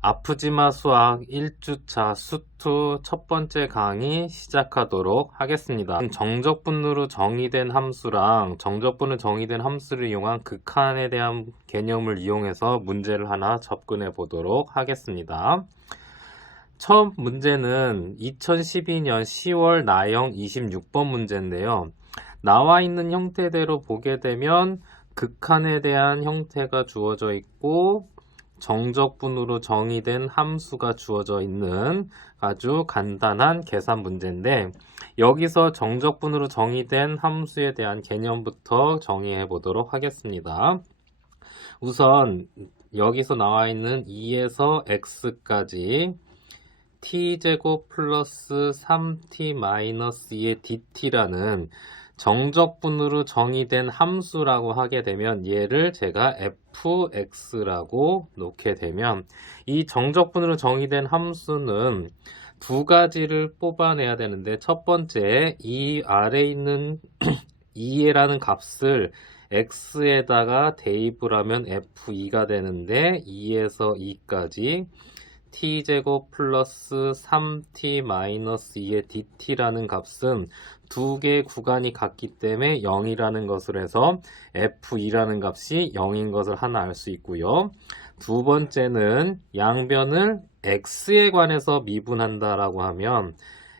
아프지마 수학 1주차 수투 첫 번째 강의 시작하도록 하겠습니다. 정적분으로 정의된 함수랑 정적분으로 정의된 함수를 이용한 극한에 대한 개념을 이용해서 문제를 하나 접근해 보도록 하겠습니다. 첫 문제는 2012년 10월 나형 26번 문제인데요. 나와 있는 형태대로 보게 되면 극한에 대한 형태가 주어져 있고 정적분으로 정의된 함수가 주어져 있는 아주 간단한 계산 문제인데, 여기서 정적분으로 정의된 함수에 대한 개념부터 정의해 보도록 하겠습니다. 우선 여기서 나와 있는 2에서 x까지 t제곱 플러스 3t 마이너스 2의 dt라는 정적분으로 정의된 함수라고 하게 되면, 얘를 제가 fx라고 놓게 되면, 이 정적분으로 정의된 함수는 두 가지를 뽑아내야 되는데, 첫 번째 이 아래 있는 2라는 값을 x에다가 대입을 하면 f2가 되는데, 2에서 2까지 t제곱 플러스 3t 마이너스 2의 dt라는 값은 두 개의 구간이 같기 때문에 0이라는 것을 해서 f2라는 값이 0인 것을 하나 알 수 있고요. 두 번째는 양변을 x에 관해서 미분한다라고 하면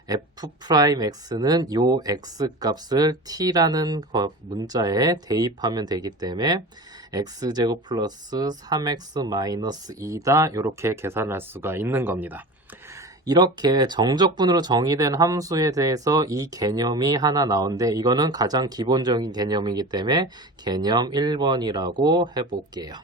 f'x는 요 x 값을 t라는 문자에 대입하면 되기 때문에 x제곱 플러스 3x 마이너스 2다, 이렇게 계산할 수가 있는 겁니다. 이렇게 정적분으로 정의된 함수에 대해서 이 개념이 하나 나오는데, 이거는 가장 기본적인 개념이기 때문에 개념 1번이라고 해볼게요.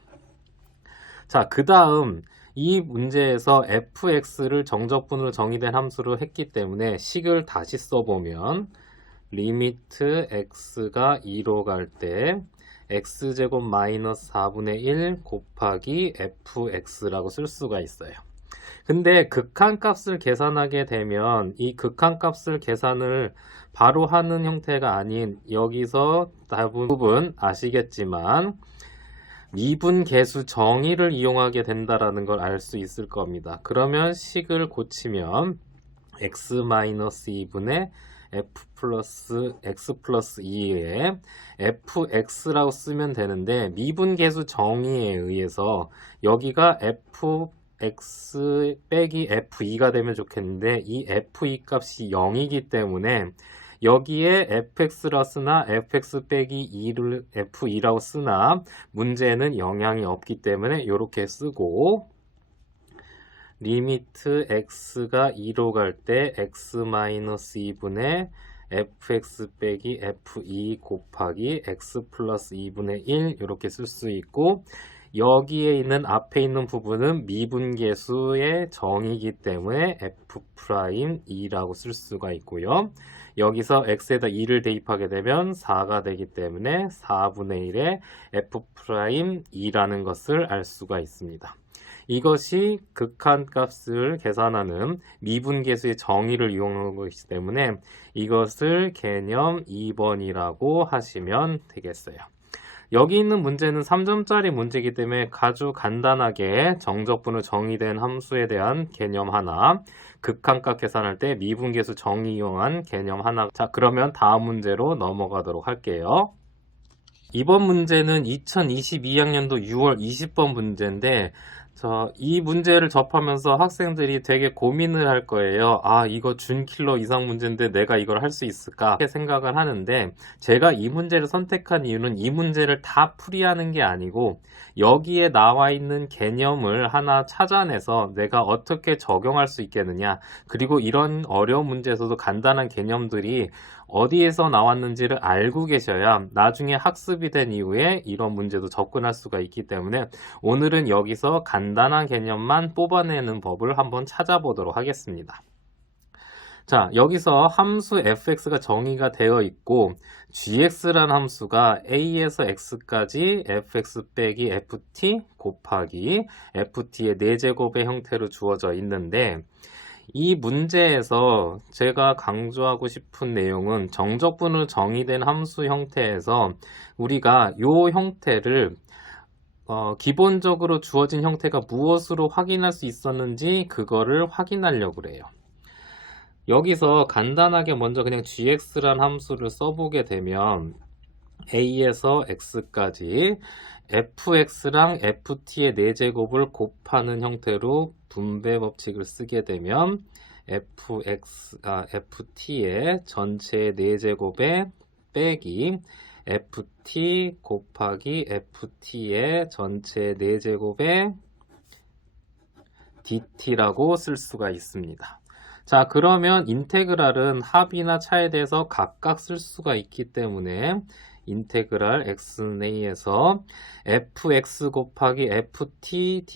자, 그 다음 이 문제에서 fx를 정적분으로 정의된 함수로 했기 때문에 식을 다시 써보면 리미트 x가 2로 갈 때 x제곱 마이너스 4분의 1 곱하기 fx라고 쓸 수가 있어요. 근데 극한값을 계산하게 되면 이 극한값을 계산을 바로 하는 형태가 아닌, 여기서 대부분 아시겠지만 미분계수 정의를 이용하게 된다라는 걸 알 수 있을 겁니다. 그러면 식을 고치면 x-2분의 x 플러스 2에 fx라고 쓰면 되는데, 미분계수 정의에 의해서 여기가 fx 빼기 f2가 되면 좋겠는데, 이 f2 값이 0이기 때문에 여기에 fx라 쓰나 fx 빼기 2를 f2라고 쓰나 문제에는 영향이 없기 때문에 이렇게 쓰고, 리미트 x가 2로 갈 때 x-2분의 fx 빼기 f2 곱하기 x 플러스 2분의 1 이렇게 쓸 수 있고, 여기에 있는 앞에 있는 부분은 미분계수의 정의이기 때문에 f'2라고 쓸 수가 있고요. 여기서 x에다 2를 대입하게 되면 4가 되기 때문에 4분의 1의 f'2라는 것을 알 수가 있습니다. 이것이 극한값을 계산하는 미분계수의 정의를 이용하는 것이기 때문에 이것을 개념 2번이라고 하시면 되겠어요. 여기 있는 문제는 3점짜리 문제이기 때문에 아주 간단하게 정적분으로 정의된 함수에 대한 개념 하나, 극한값 계산할 때 미분계수 정의 이용한 개념 하나. 자, 그러면 다음 문제로 넘어가도록 할게요. 이번 문제는 2022학년도 6월 20번 문제인데, 이 문제를 접하면서 학생들이 되게 고민을 할 거예요. 아, 이거 준킬러 이상 문제인데 내가 이걸 할 수 있을까? 이렇게 생각을 하는데, 제가 이 문제를 선택한 이유는 이 문제를 다 풀이하는 게 아니고 여기에 나와 있는 개념을 하나 찾아내서 내가 어떻게 적용할 수 있겠느냐, 그리고 이런 어려운 문제에서도 간단한 개념들이 어디에서 나왔는지를 알고 계셔야 나중에 학습이 된 이후에 이런 문제도 접근할 수가 있기 때문에 오늘은 여기서 간단한 개념만 뽑아내는 법을 한번 찾아보도록 하겠습니다. 자, 여기서 함수 fx가 정의가 되어 있고 gx라는 함수가 a에서 x까지 fx 빼기 ft 곱하기 ft의 4제곱의 형태로 주어져 있는데, 이 문제에서 제가 강조하고 싶은 내용은 정적분으로 정의된 함수 형태에서 우리가 이 형태를 기본적으로 주어진 형태가 무엇으로 확인할 수 있었는지 그거를 확인하려고 그래요. 여기서 간단하게 먼저 그냥 gx란 함수를 써보게 되면 a에서 x까지 fx랑 ft의 4제곱을 곱하는 형태로 분배 법칙을 쓰게 되면 ft의 전체 4제곱에 빼기 ft 곱하기 ft의 전체 4제곱에 dt라고 쓸 수가 있습니다. 자, 그러면 인테그랄은 합이나 차에 대해서 각각 쓸 수가 있기 때문에 인테그랄 x는 a에서 fx 곱하기 ft의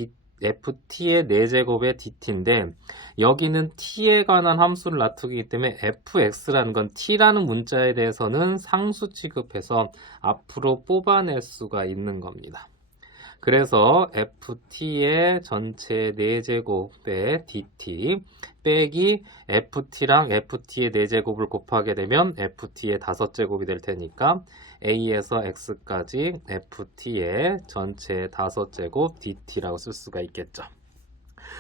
4제곱의 dt인데 여기는 t에 관한 함수를 놔두기 때문에 fx라는 건 t라는 문자에 대해서는 상수 취급해서 앞으로 뽑아낼 수가 있는 겁니다. 그래서 ft의 전체 4제곱의 dt 빼기 ft랑 ft의 4제곱을 곱하게 되면 ft의 5제곱이 될 테니까 a에서 x까지 ft의 전체 5제곱 dt라고 쓸 수가 있겠죠.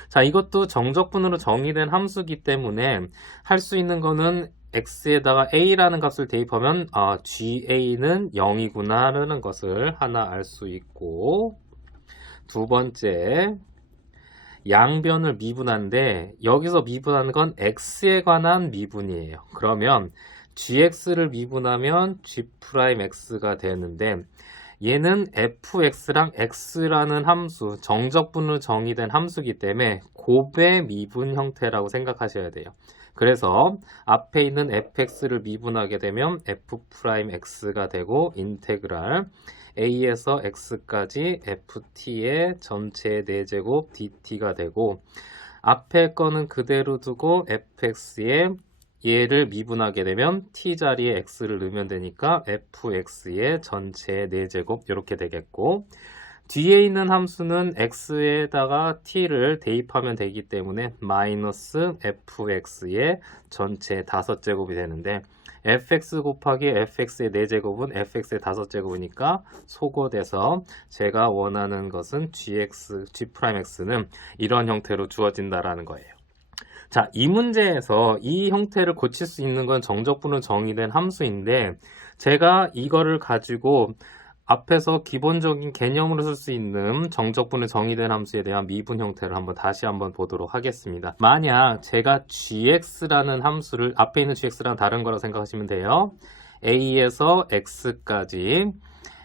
자, 이것도 정적분으로 정의된 함수이기 때문에 할 수 있는 거는 x에다가 a라는 값을 대입하면 ga는 0이구나 라는 것을 하나 알 수 있고, 두 번째, 양변을 미분하는데 여기서 미분하는 건 x에 관한 미분이에요. 그러면 gx를 미분하면 g'x가 되는데 얘는 fx랑 x라는 함수, 정적분으로 정의된 함수이기 때문에 곱의 미분 형태라고 생각하셔야 돼요. 그래서 앞에 있는 fx를 미분하게 되면 f'x가 되고 인테그랄 a에서 x까지 ft의 전체 4제곱 dt가 되고 앞에 거는 그대로 두고 fx에 얘를 미분하게 되면 t 자리에 x를 넣으면 되니까 fx의 전체 4제곱 이렇게 되겠고 뒤에 있는 함수는 x에다가 t를 대입하면 되기 때문에 마이너스 fx의 전체 5제곱이 되는데 fx 곱하기 fx의 4제곱은 fx의 5제곱이니까 소거돼서 제가 원하는 것은 g'x는 이런 형태로 주어진다라는 거예요. 자, 이 문제에서 이 형태를 고칠 수 있는 건 정적분으로 정의된 함수인데 제가 이거를 가지고 앞에서 기본적인 개념으로 쓸 수 있는 정적분으로 정의된 함수에 대한 미분 형태를 다시 한번 보도록 하겠습니다. 만약 제가 gx라는 함수를 앞에 있는 gx랑 다른 거라고 생각하시면 돼요. a에서 x까지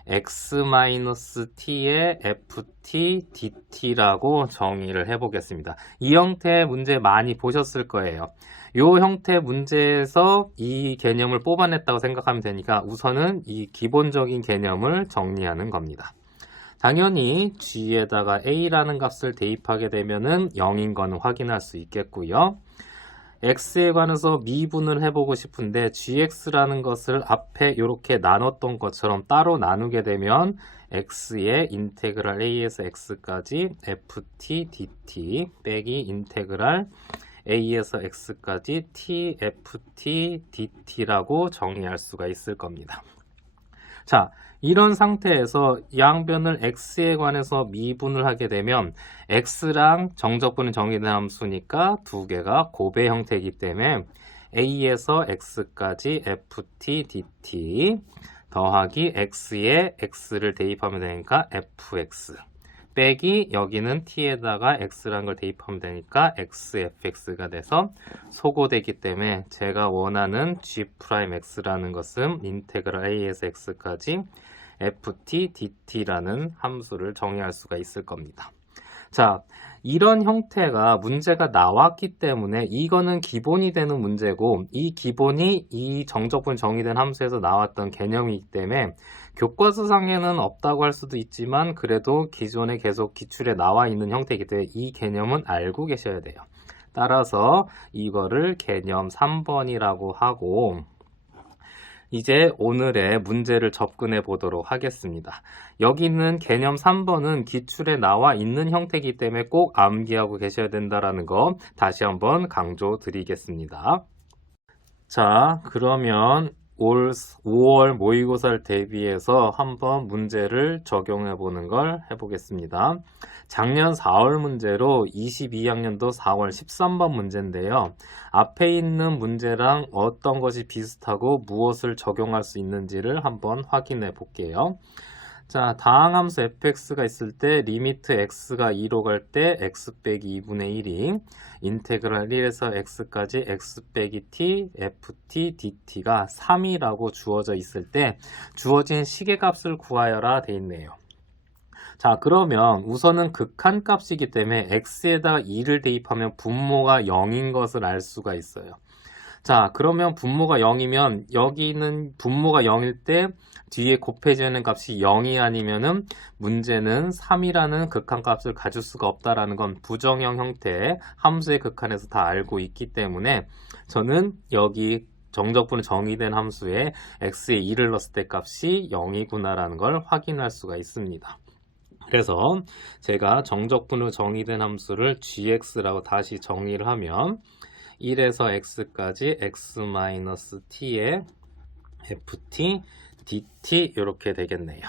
x-t의 ft dt라고 정의를 해보겠습니다. 이 형태의 문제 많이 보셨을 거예요. 이 형태 문제에서 이 개념을 뽑아냈다고 생각하면 되니까 우선은 이 기본적인 개념을 정리하는 겁니다. 당연히 g에다가 a라는 값을 대입하게 되면은 0인 거는 확인할 수 있겠고요. x에 관해서 미분을 해보고 싶은데 gx라는 것을 앞에 이렇게 나눴던 것처럼 따로 나누게 되면 x의 인테그랄 a에서 x까지 ft dt 빼기 인테그랄 a에서 x까지 tft dt라고 정의할 수가 있을 겁니다. 자, 이런 상태에서 양변을 x에 관해서 미분을 하게 되면 x랑 정적분은 정의된 함수니까 두 개가 곱의 형태이기 때문에 a에서 x까지 ft dt 더하기 x에 x를 대입하면 되니까 fx 빼기 여기는 t에다가 x라는 걸 대입하면 되니까 xfx가 돼서 소거되기 때문에 제가 원하는 g'x라는 것은 인테그랄 a에서 x까지 ft dt라는 함수를 정의할 수가 있을 겁니다. 자, 이런 형태가 문제가 나왔기 때문에 이거는 기본이 되는 문제고 이 기본이 이 정적분 정의된 함수에서 나왔던 개념이기 때문에 교과서상에는 없다고 할 수도 있지만 그래도 기존에 계속 기출에 나와 있는 형태이기 때문에 이 개념은 알고 계셔야 돼요. 따라서 이거를 개념 3번이라고 하고 이제 오늘의 문제를 접근해 보도록 하겠습니다. 여기 있는 개념 3번은 기출에 나와 있는 형태이기 때문에 꼭 암기하고 계셔야 된다는 거 다시 한번 강조 드리겠습니다. 자, 그러면 올 5월 모의고사를 대비해서 한번 문제를 적용해 보는 걸 해보겠습니다. 작년 4월 문제로 22학년도 4월 13번 문제인데요. 앞에 있는 문제랑 어떤 것이 비슷하고 무엇을 적용할 수 있는지를 한번 확인해 볼게요. 자, 다항함수 fx가 있을 때 리미트 x가 2로 갈 때 x 빼기 2분의 1이 인테그랄 1에서 x까지 x 빼기 t ft dt가 3이라고 주어져 있을 때 주어진 시계값을 구하여라 돼 있네요. 자, 그러면 우선은 극한값이기 때문에 x에다가 2를 대입하면 분모가 0인 것을 알 수가 있어요. 자, 그러면 분모가 0이면 여기는 분모가 0일 때 뒤에 곱해지는 값이 0이 아니면은 문제는 3이라는 극한값을 가질 수가 없다라는 건 부정형 형태의 함수의 극한에서 다 알고 있기 때문에 저는 여기 정적분으로 정의된 함수에 x에 2를 넣었을 때 값이 0이구나라는 걸 확인할 수가 있습니다. 그래서 제가 정적분으로 정의된 함수를 gx라고 다시 정의를 하면 1에서 x까지 x-t의 ft, dt 이렇게 되겠네요.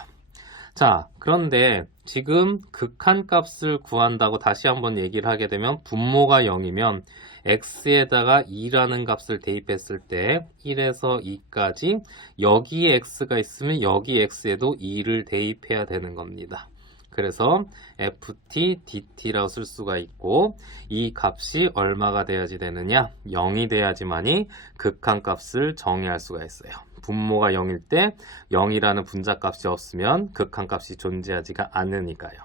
자, 그런데 지금 극한값을 구한다고 다시 한번 얘기를 하게 되면 분모가 0이면 x에다가 2라는 값을 대입했을 때 1에서 2까지 여기에 x가 있으면 여기 x에도 2를 대입해야 되는 겁니다. 그래서 ft, dt라고 쓸 수가 있고 이 값이 얼마가 돼야지 되느냐? 0이 돼야지만이 극한값을 정의할 수가 있어요. 분모가 0일 때 0이라는 분자값이 없으면 극한값이 존재하지가 않으니까요.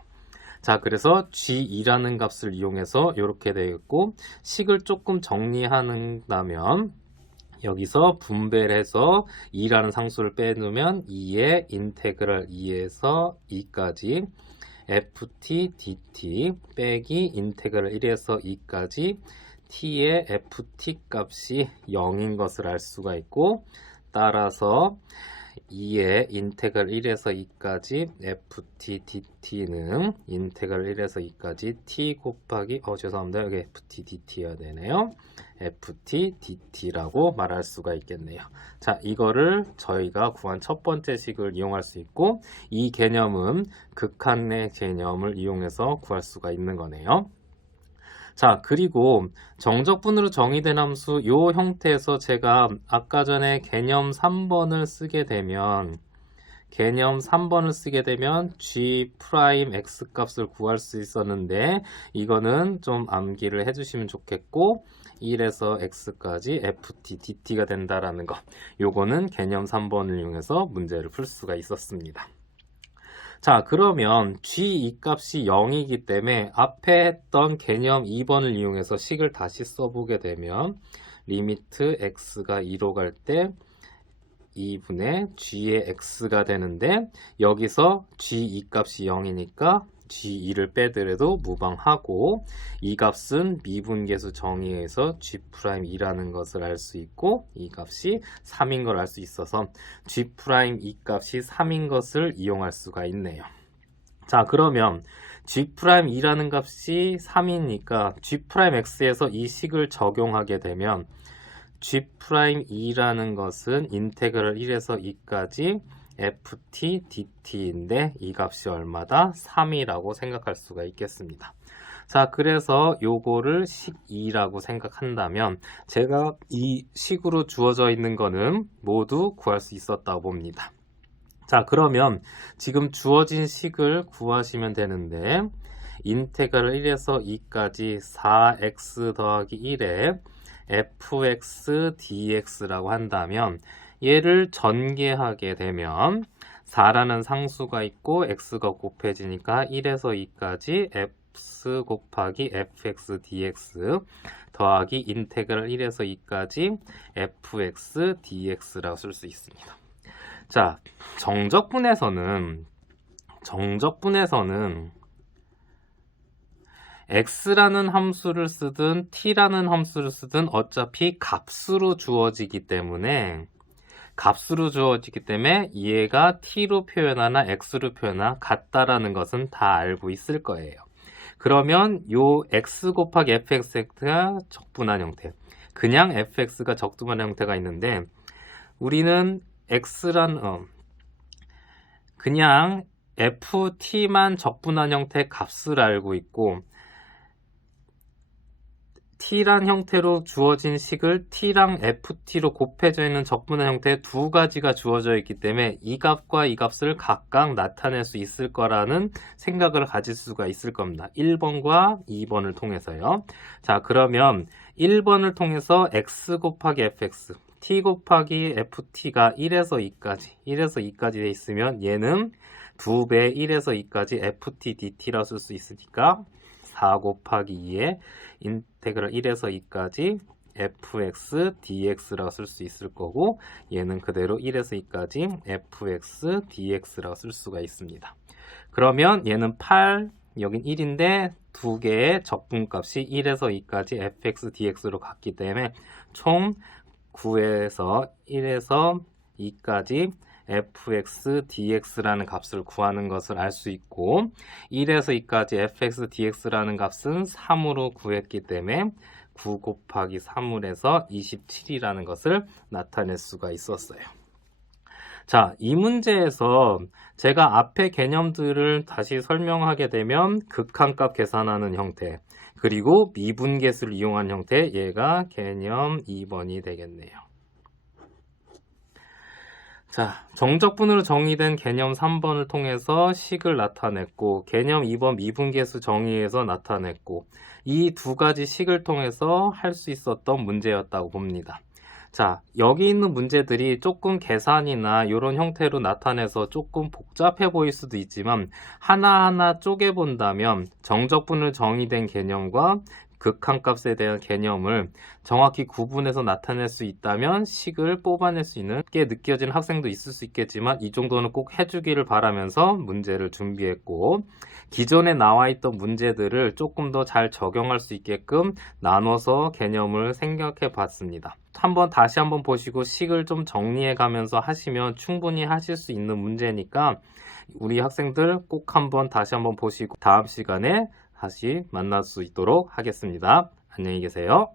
자, 그래서 g2라는 값을 이용해서 이렇게 되겠고 식을 조금 정리한다면 여기서 분배를 해서 2라는 상수를 빼놓으면 2의 인테그랄 2에서 2까지 ft, dt 빼기 인테그랄 1에서 2까지 t의 ft 값이 0인 것을 알 수가 있고 따라서 2의 인테그랄 1에서 2까지 ft, dt는 인테그랄 1에서 2까지 t 곱하기 죄송합니다. 여기 ft, dt여야 되네요. ft, dt라고 말할 수가 있겠네요. 자, 이거를 저희가 구한 첫 번째 식을 이용할 수 있고 이 개념은 극한의 개념을 이용해서 구할 수가 있는 거네요. 자, 그리고 정적분으로 정의된 함수 이 형태에서 제가 아까 전에 개념 3번을 쓰게 되면 g' x 값을 구할 수 있었는데 이거는 좀 암기를 해주시면 좋겠고 1에서 x까지 ft, dt가 된다라는 거 요거는 개념 3번을 이용해서 문제를 풀 수가 있었습니다. 자, 그러면 g2 값이 0이기 때문에 앞에 했던 개념 2번을 이용해서 식을 다시 써보게 되면 리미트 x가 2로 갈 때 2분의 g의 x가 되는데 여기서 g2 값이 0이니까 g2를 빼더라도 무방하고 이 값은 미분계수 정의에서 g'2라는 것을 알 수 있고 이 값이 3인 걸 알 수 있어서 g'2 값이 3인 것을 이용할 수가 있네요. 자, 그러면 g'2라는 값이 3이니까 g'x에서 이 식을 적용하게 되면 g'2라는 것은 인테그랄 1에서 2까지 ft, dt인데 이 값이 얼마다? 3이라고 생각할 수가 있겠습니다. 자, 그래서 요거를 식 2라고 생각한다면 제가 이 식으로 주어져 있는 거는 모두 구할 수 있었다고 봅니다. 자, 그러면 지금 주어진 식을 구하시면 되는데 인테그랄 1에서 2까지 4x 더하기 1에 fx dx라고 한다면 얘를 전개하게 되면 4라는 상수가 있고 x가 곱해지니까 1에서 2까지 x 곱하기 fx dx 더하기 인테그랄 1에서 2까지 fx dx라고 쓸 수 있습니다. 자, 정적분에서는 x라는 함수를 쓰든 t라는 함수를 쓰든 어차피 값으로 주어지기 때문에 얘가 t로 표현하나 x로 표현하나 같다라는 것은 다 알고 있을 거예요. 그러면 요 x 곱하기 fx가 적분한 형태, 그냥 fx가 적분한 형태가 있는데 우리는 그냥 ft만 적분한 형태 값을 알고 있고 t란 형태로 주어진 식을 t랑 ft로 곱해져 있는 적분한 형태 두 가지가 주어져 있기 때문에 이 값과 이 값을 각각 나타낼 수 있을 거라는 생각을 가질 수가 있을 겁니다. 1번과 2번을 통해서요. 자, 그러면 1번을 통해서 x 곱하기 fx, t 곱하기 ft가 1에서 2까지 돼 있으면 얘는 2배 1에서 2까지 ft dt라 쓸 수 있으니까 4 곱하기 2에 인테그랄 1에서 2까지 fx dx라고 쓸 수 있을 거고 얘는 그대로 1에서 2까지 fx dx라고 쓸 수가 있습니다. 그러면 얘는 8, 여긴 1인데 두 개의 적분값이 1에서 2까지 fx dx로 갔기 때문에 총 9에서 1에서 2까지 fx dx라는 값을 구하는 것을 알 수 있고 1에서 2까지 fx dx라는 값은 3으로 구했기 때문에 9 곱하기 3을 해서 27이라는 것을 나타낼 수가 있었어요. 자, 이 문제에서 제가 앞에 개념들을 다시 설명하게 되면 극한값 계산하는 형태 그리고 미분계수를 이용한 형태 얘가 개념 2번이 되겠네요. 자, 정적분으로 정의된 개념 3번을 통해서 식을 나타냈고 개념 2번 미분계수 정의에서 나타냈고 이 두 가지 식을 통해서 할 수 있었던 문제였다고 봅니다. 자, 여기 있는 문제들이 조금 계산이나 이런 형태로 나타내서 조금 복잡해 보일 수도 있지만 하나하나 쪼개본다면 정적분으로 정의된 개념과 극한값에 대한 개념을 정확히 구분해서 나타낼 수 있다면 식을 뽑아낼 수 있는 게 느껴지는 학생도 있을 수 있겠지만 이 정도는 꼭 해주기를 바라면서 문제를 준비했고 기존에 나와 있던 문제들을 조금 더 잘 적용할 수 있게끔 나눠서 개념을 생각해 봤습니다. 다시 한번 보시고 식을 좀 정리해 가면서 하시면 충분히 하실 수 있는 문제니까 우리 학생들 꼭 다시 한번 보시고 다음 시간에 다시 만날 수 있도록 하겠습니다. 안녕히 계세요.